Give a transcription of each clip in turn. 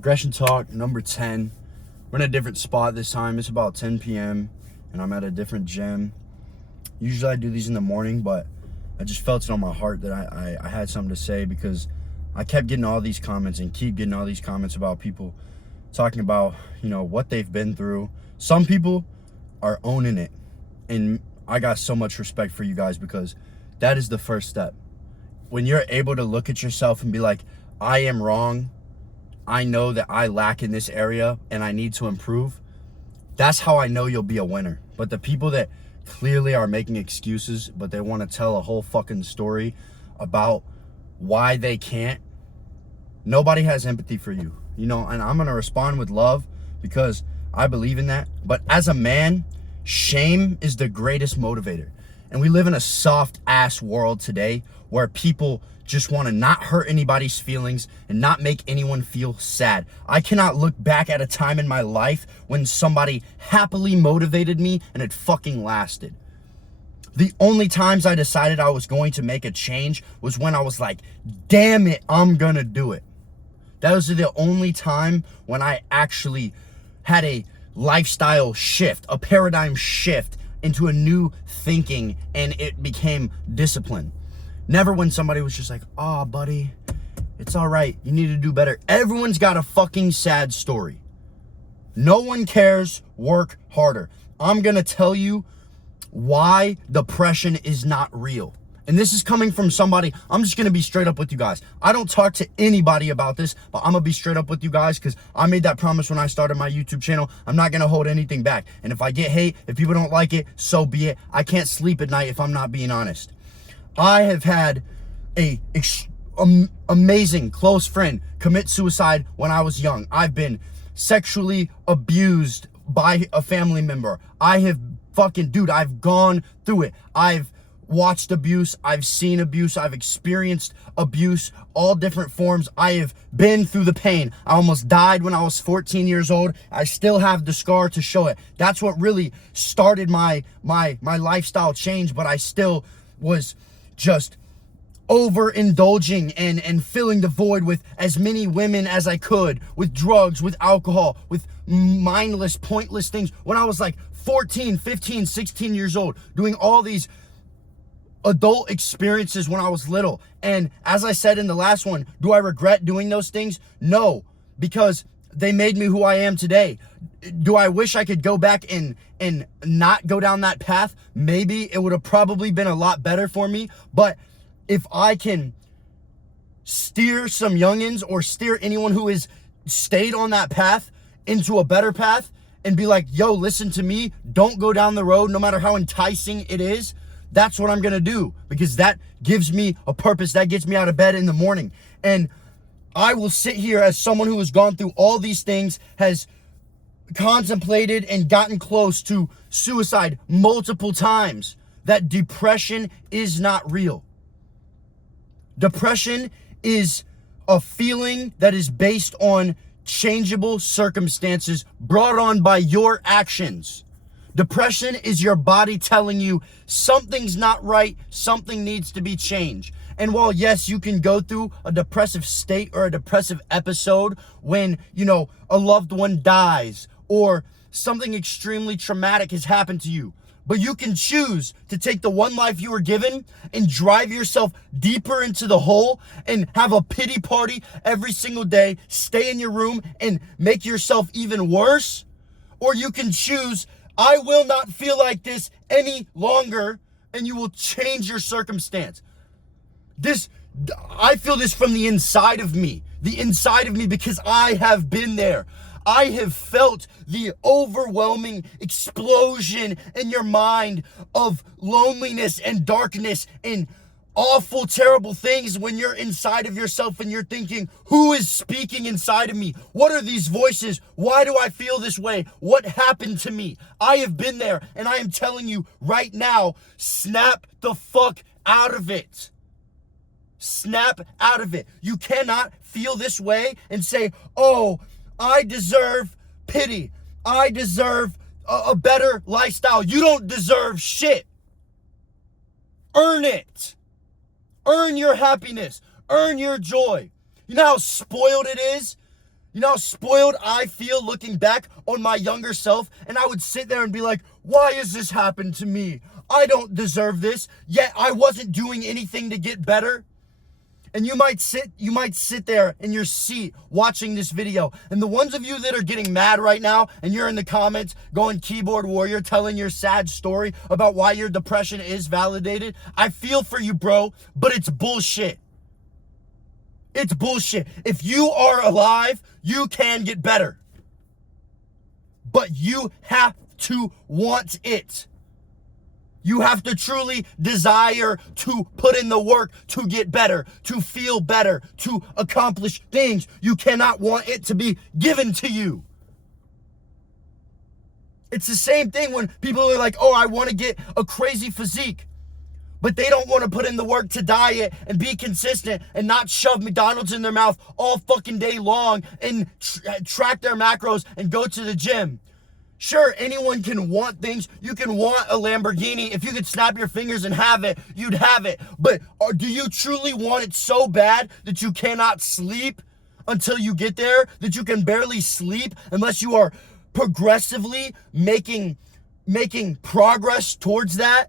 Aggression Talk number 10. We're in a different spot this time. It's about 10 p.m. and I'm at a different gym. Usually I do these in the morning, but I just felt it on my heart that I had something to say, because I kept getting all these comments and keep getting all these comments about people talking about, what they've been through. Some people are owning it, and I got so much respect for you guys, because that is the first step. When you're able to look at yourself and be like, I am wrong, I know that I lack in this area and I need to improve, that's how I know you'll be a winner. But the people that clearly are making excuses, but they want to tell a whole fucking story about why they can't, nobody has empathy for you, and I'm going to respond with love, because I believe in that. But as a man, shame is the greatest motivator. And we live in a soft ass world today where people just want to not hurt anybody's feelings and not make anyone feel sad. I cannot look back at a time in my life when somebody happily motivated me and it fucking lasted. The only times I decided I was going to make a change was when I was like, damn it, I'm gonna do it. That was the only time when I actually had a lifestyle shift, a paradigm shift into a new thinking, and it became discipline. Never when somebody was just like, oh, buddy, it's all right, you need to do better. Everyone's got a fucking sad story. No one cares, work harder. I'm gonna tell you why depression is not real. And this is coming from somebody, I'm just gonna be straight up with you guys. I don't talk to anybody about this, but I'm gonna be straight up with you guys, because I made that promise when I started my YouTube channel. I'm not gonna hold anything back. And if I get hate, if people don't like it, so be it. I can't sleep at night if I'm not being honest. I have had a amazing close friend commit suicide when I was young. I've been sexually abused by a family member. I've gone through it. I've watched abuse, I've seen abuse, I've experienced abuse, all different forms. I have been through the pain. I almost died when I was 14 years old. I still have the scar to show it. That's what really started my lifestyle change, but I still was just overindulging and filling the void with as many women as I could, with drugs, with alcohol, with mindless, pointless things. When I was like 14, 15, 16 years old, doing all these adult experiences when I was little. And as I said in the last one, do I regret doing those things? No, because they made me who I am today. Do I wish I could go back and not go down that path? Maybe. It would have probably been a lot better for me. But if I can steer some youngins, or steer anyone who has stayed on that path into a better path, and be like, yo, listen to me, don't go down the road no matter how enticing it is, that's what I'm gonna do, because that gives me a purpose, that gets me out of bed in the morning. And I will sit here as someone who has gone through all these things, has contemplated and gotten close to suicide multiple times, that depression is not real. Depression is a feeling that is based on changeable circumstances brought on by your actions. Depression is your body telling you something's not right, something needs to be changed. And while, yes, you can go through a depressive state or a depressive episode when, a loved one dies or something extremely traumatic has happened to you, but you can choose to take the one life you were given and drive yourself deeper into the hole and have a pity party every single day, stay in your room and make yourself even worse. Or you can choose, I will not feel like this any longer, and you will change your circumstance. I feel this from the inside of me, because I have been there. I have felt the overwhelming explosion in your mind of loneliness and darkness and awful, terrible things when you're inside of yourself and you're thinking, who is speaking inside of me? What are these voices? Why do I feel this way? What happened to me? I have been there, and I am telling you right now, snap the fuck out of it. Snap out of it. You cannot feel this way and say, oh, I deserve pity. I deserve a better lifestyle. You don't deserve shit. Earn it. Earn your happiness. Earn your joy. You know how spoiled it is You know how spoiled I feel looking back on my younger self, and I would sit there and be like, why has this happened to me? I don't deserve this, yet I wasn't doing anything to get better. And you might sit there in your seat watching this video. And the ones of you that are getting mad right now and you're in the comments going keyboard warrior, telling your sad story about why your depression is validated, I feel for you, bro, but it's bullshit. It's bullshit. If you are alive, you can get better. But you have to want it. You have to truly desire to put in the work to get better, to feel better, to accomplish things. You cannot want it to be given to you. It's the same thing when people are like, oh, I want to get a crazy physique. But they don't want to put in the work to diet and be consistent and not shove McDonald's in their mouth all fucking day long and track their macros and go to the gym. Sure, anyone can want things. You can want a Lamborghini. If you could snap your fingers and have it, you'd have it. But do you truly want it so bad that you cannot sleep until you get there? That you can barely sleep unless you are progressively making progress towards that?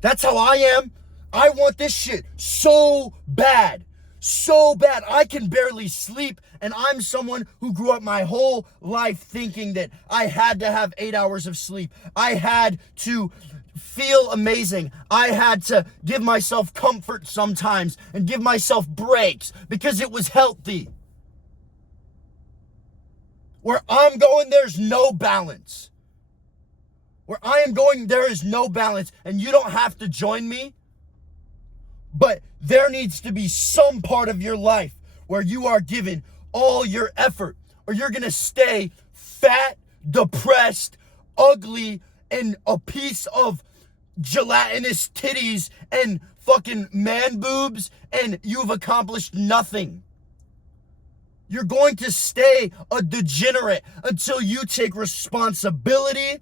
That's how I am. I want this shit so bad. So bad. I can barely sleep, and I'm someone who grew up my whole life thinking that I had to have 8 hours of sleep. I had to feel amazing. I had to give myself comfort sometimes and give myself breaks because it was healthy. Where I'm going, there's no balance. Where I am going, there is no balance, and you don't have to join me, but there needs to be some part of your life where you are given all your effort, or you're gonna stay fat, depressed, ugly, and a piece of gelatinous titties and fucking man boobs, and you've accomplished nothing. You're going to stay a degenerate until you take responsibility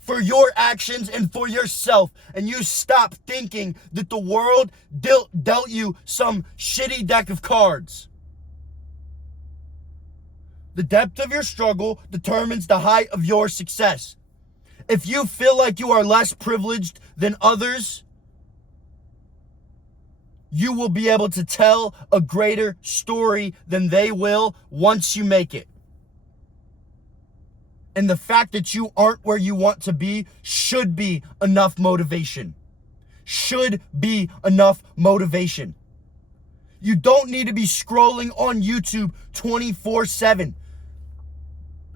for your actions and for yourself, and you stop thinking that the world dealt you some shitty deck of cards. The depth of your struggle determines the height of your success. If you feel like you are less privileged than others, you will be able to tell a greater story than they will once you make it. And the fact that you aren't where you want to be should be enough motivation. Should be enough motivation. You don't need to be scrolling on YouTube 24/7.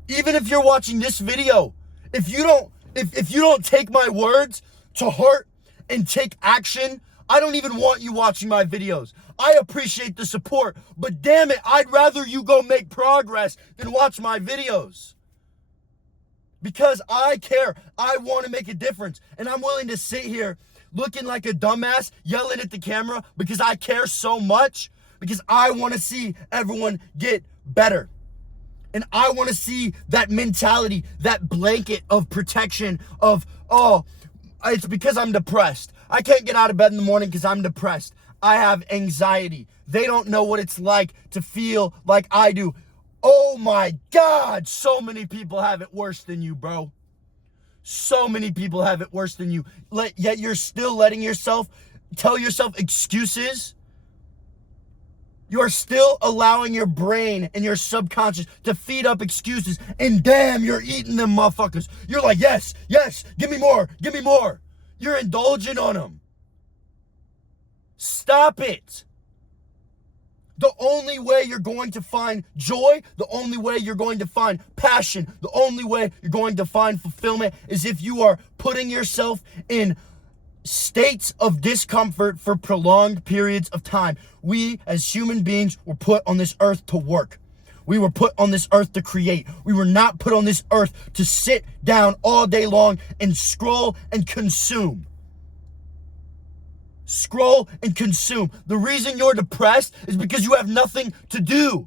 Even if you're watching this video, if you don't take my words to heart and take action, I don't even want you watching my videos. I appreciate the support, but damn it, I'd rather you go make progress than watch my videos. Because I care. I want to make a difference. And I'm willing to sit here looking like a dumbass, yelling at the camera because I care so much. Because I want to see everyone get better. And I want to see that mentality, that blanket of protection of, oh, it's because I'm depressed. I can't get out of bed in the morning because I'm depressed. I have anxiety. They don't know what it's like to feel like I do. Oh my God, so many people have it worse than you, bro. So many people have it worse than you. Yet you're still letting yourself tell yourself excuses. You're still allowing your brain and your subconscious to feed up excuses. And damn, you're eating them motherfuckers. You're like, yes, give me more, give me more. You're indulging on them. Stop it. The only way you're going to find joy, the only way you're going to find passion, the only way you're going to find fulfillment is if you are putting yourself in states of discomfort for prolonged periods of time. We as human beings were put on this earth to work. We were put on this earth to create. We were not put on this earth to sit down all day long and scroll and consume. Scroll and consume. The reason you're depressed is because you have nothing to do.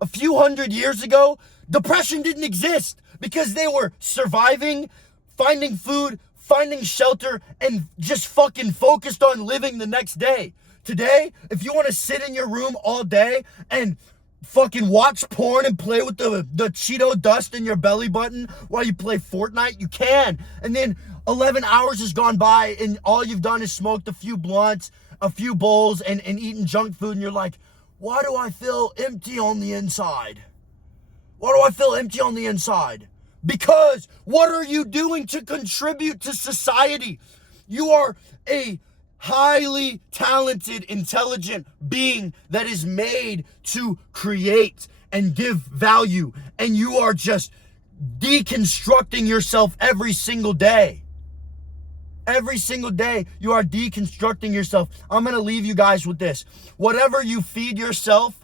A few hundred years ago, depression didn't exist because they were surviving, finding food, finding shelter, and just fucking focused on living the next day. Today, if you want to sit in your room all day and fucking watch porn and play with the Cheeto dust in your belly button while you play Fortnite, you can. And then 11 hours has gone by and all you've done is smoked a few blunts, a few bowls, and eaten junk food, and you're like, why do I feel empty on the inside? Why do I feel empty on the inside? Because what are you doing to contribute to society? You are a highly talented, intelligent being that is made to create and give value, and you are just deconstructing yourself every single day. Every single day, you are deconstructing yourself. I'm going to leave you guys with this. Whatever you feed yourself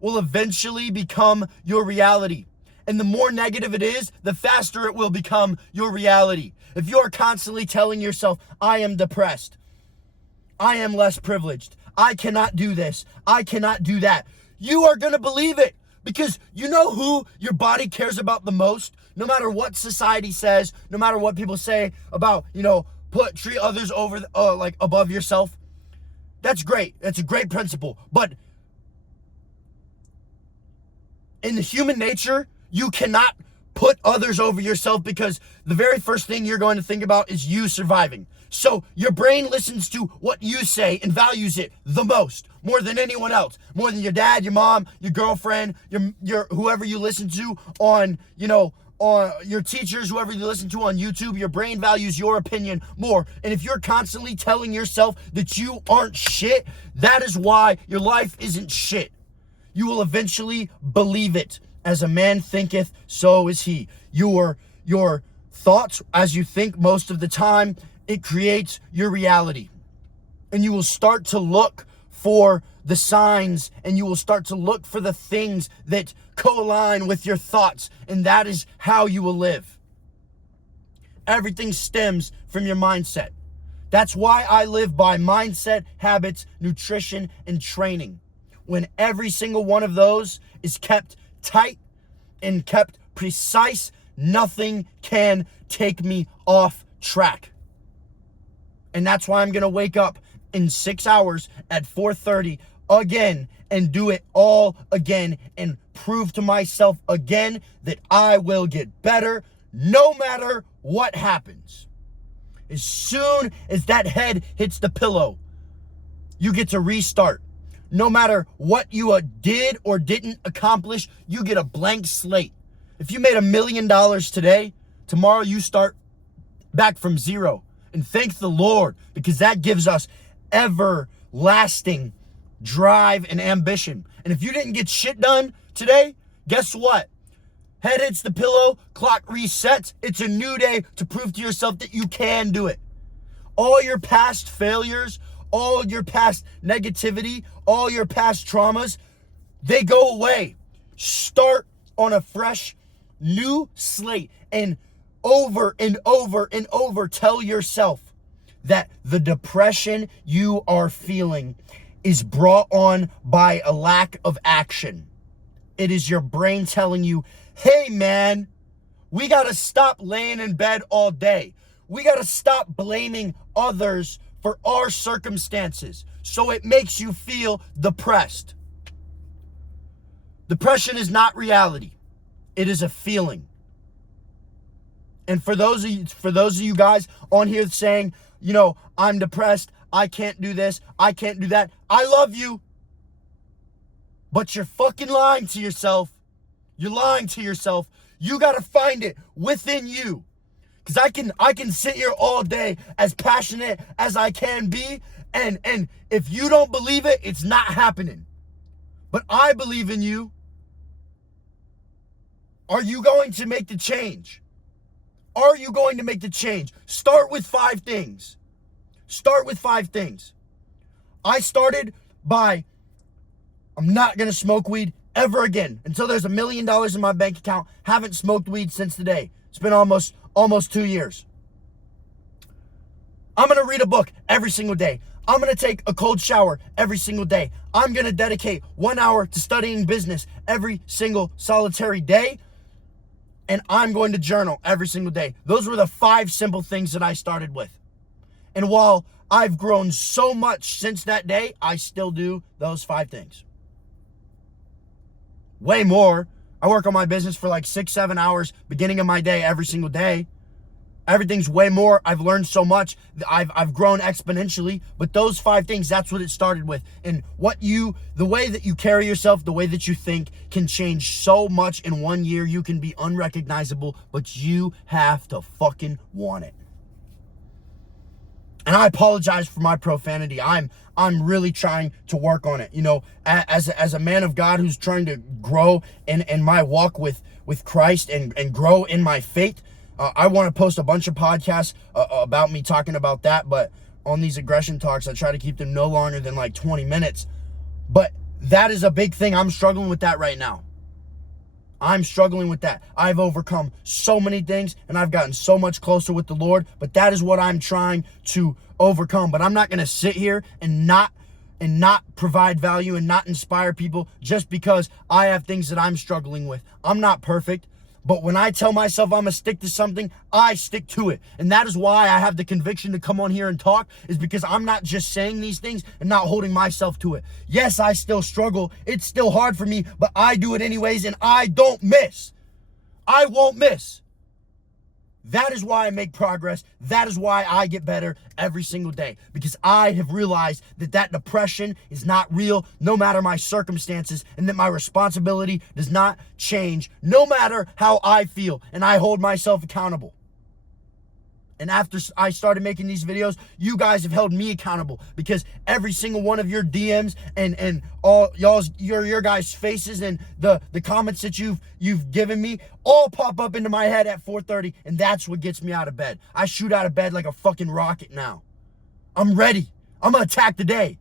will eventually become your reality. And the more negative it is, the faster it will become your reality. If you are constantly telling yourself, I am depressed, I am less privileged, I cannot do this, I cannot do that, you are going to believe it. Because you know who your body cares about the most? No matter what society says, no matter what people say about, treat others over, above yourself. That's great. That's a great principle. But in the human nature, you cannot put others over yourself, because the very first thing you're going to think about is you surviving. So your brain listens to what you say and values it the most, more than anyone else, more than your dad, your mom, your girlfriend, your whoever you listen to on, or your teachers, whoever you listen to on YouTube. Your brain values your opinion more. And if you're constantly telling yourself that you aren't shit, that is why your life isn't shit. You will eventually believe it. As a man thinketh, so is he. Your thoughts, as you think most of the time, it creates your reality. And you will start to look for the signs, and you will start to look for the things that co-align with your thoughts, and that is how you will live. Everything stems from your mindset. That's why I live by mindset, habits, nutrition, and training. When every single one of those is kept tight and kept precise, nothing can take me off track. And that's why I'm going to wake up in 6 hours at 4:30 again and do it all again and prove to myself again that I will get better no matter what happens. As soon as that head hits the pillow, you get to restart. No matter what you did or didn't accomplish, you get a blank slate. If you made $1 million today, tomorrow you start back from zero. And thank the Lord, because that gives us everlasting drive and ambition. And if you didn't get shit done today, guess what? Head hits the pillow, clock resets. It's a new day to prove to yourself that you can do it. All your past failures, all your past negativity, all your past traumas, they go away. Start on a fresh, new slate, and over and over and over tell yourself that the depression you are feeling is brought on by a lack of action. It is your brain telling you, hey man, we gotta stop laying in bed all day. We gotta stop blaming others for our circumstances, so it makes you feel depressed. Depression is not reality. It is a feeling. And for those of you guys on here saying, I'm depressed, I can't do this, I can't do that, I love you. But you're fucking lying to yourself. You're lying to yourself. You gotta find it within you. Because I can sit here all day as passionate as I can be, and if you don't believe it, it's not happening. But I believe in you. Are you going to make the change? Are you going to make the change? Start with 5 things. Start with 5 things. I started by, I'm not going to smoke weed ever again until there's $1 million in my bank account. Haven't smoked weed since today. It's been almost 2 years. I'm going to read a book every single day. I'm going to take a cold shower every single day. I'm going to dedicate 1 hour to studying business every single solitary day. And I'm going to journal every single day. Those were the 5 simple things that I started with. And while I've grown so much since that day. I still do those 5 things. Way more. I work on my business for like 6-7 hours beginning of my day every single day. Everything's way more. I've learned so much. I've grown exponentially. But those 5 things, that's what it started with. And the way that you carry yourself, the way that you think can change so much in 1 year. You can be unrecognizable, but you have to fucking want it. And I apologize for my profanity. I'm really trying to work on it. You know, as a man of God who's trying to grow in my walk with Christ and grow in my faith, I want to post a bunch of podcasts about me talking about that. But on these aggression talks, I try to keep them no longer than like 20 minutes. But that is a big thing. I'm struggling with that right now. I'm struggling with that. I've overcome so many things and I've gotten so much closer with the Lord, but that is what I'm trying to overcome. But I'm not going to sit here and not provide value and not inspire people just because I have things that I'm struggling with. I'm not perfect, but when I tell myself I'm going to stick to something, I stick to it. And that is why I have the conviction to come on here and talk, is because I'm not just saying these things and not holding myself to it. Yes, I still struggle. It's still hard for me, but I do it anyways and I don't miss. I won't miss. That is why I make progress. That is why I get better every single day, because I have realized that depression is not real no matter my circumstances, and that my responsibility does not change no matter how I feel, and I hold myself accountable. And after I started making these videos, you guys have held me accountable, because every single one of your DMs and all your guys' faces and the comments that you've given me all pop up into my head at 4:30, and that's what gets me out of bed. I shoot out of bed like a fucking rocket now. I'm ready. I'm gonna attack the day.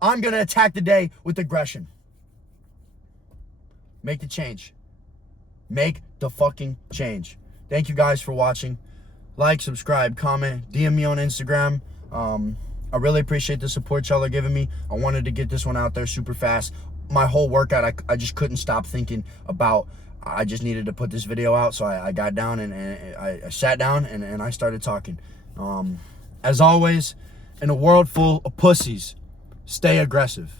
I'm gonna attack the day with aggression. Make the change. Make the fucking change. Thank you guys for watching. Like, subscribe, comment, DM me on Instagram. I really appreciate the support y'all are giving me. I wanted to get this one out there super fast. My whole workout, I just couldn't stop thinking about, I just needed to put this video out. So I got down and I sat down and I started talking. As always, in a world full of pussies, stay aggressive.